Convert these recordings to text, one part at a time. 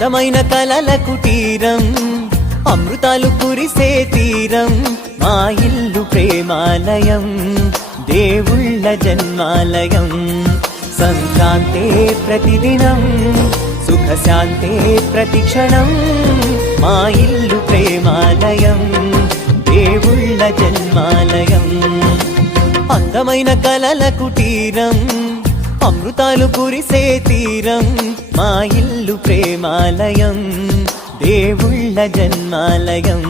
అందమైన కలల కుటీరం, అమృతాలు కురిసే తీరం, మా ఇల్లు ప్రేమాలయం, దేవుళ్ళ జన్మాలయం. సంక్రాంతే ప్రతిదినం, సుఖశాంతే ప్రతిక్షణం, మా ఇల్లు ప్రేమాలయం, దేవుళ్ళ జన్మాలయం. అందమైన కలల కుటీరం, అమృతాలు కురిసే తీరం, మా ఇల్లు ప్రేమాలయం, దేవుళ్ళ జన్మాలయం.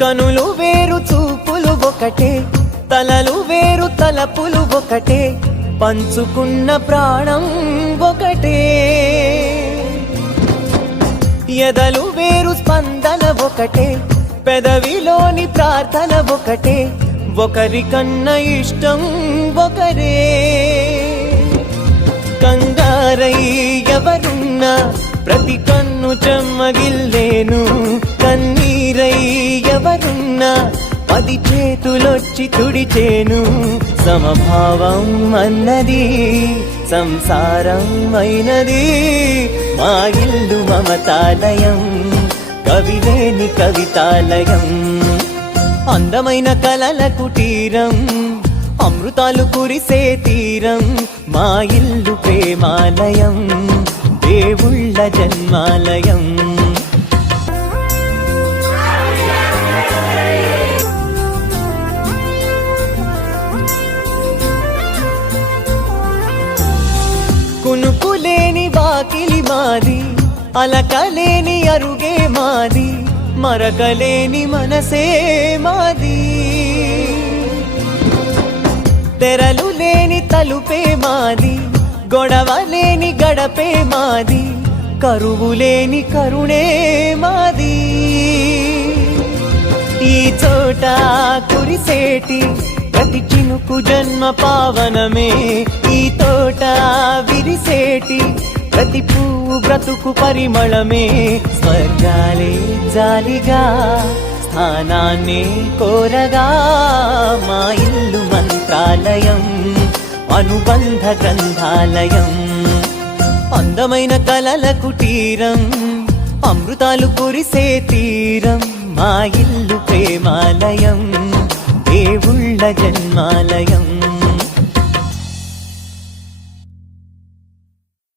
కనులు వేరు చూపులు ఒకటే, తలలు వేరు తలపులు ఒకటే, పంచుకున్న ప్రాణం ఒకటే. ఎదలు వేరు స్పందన ఒకటే, పెదవిలోని ప్రార్థన ఒకటే, ఒకరికన్నా ఇష్టం ఒకరే. కంగారై ఎవరున్నా ప్రతి కన్ను చెమ్మగిల్లేను, కన్నీరై ఎవరున్నా 10 చేతులొచ్చి తుడిచేను. సమభావం అన్నది సంసారం అయినది, మా ఇల్లు మమతాలయం, కవిలేని కవితాలయం. అందమైన కలల కుటీరం, అమృతాలు కురిసే తీరం, మా ఇల్లు ప్రేమాలయం, దేవుళ్ళ జన్మాలయం. కునుకులేని వాకిలి మాది, అలకలేని అరుగే మాది, మరకలేని మనసే మాది. తెరలు లేని తలుపే మాది, గొడవ లేని గడపే మాది, కరువు లేని కరుణే మాది. ఈ చోట కురిసేటి ప్రతి చినుకు జన్మ పావనమే, ఈ తోట విరిసేటి ప్రతి పువ్వు బ్రతుకు పరిమళమే. స్వర్గాలే జాలిగా స్థానాన్ని కోరగా, మా ఇల్లు మంత్రాలయం, అనుబంధ గ్రంథాలయం. అందమైన కలల కుటీరం, అమృతాలు కురిసే తీరం, మా ఇల్లు ప్రేమాలయం, దేవుళ్ళ జన్మాలయం.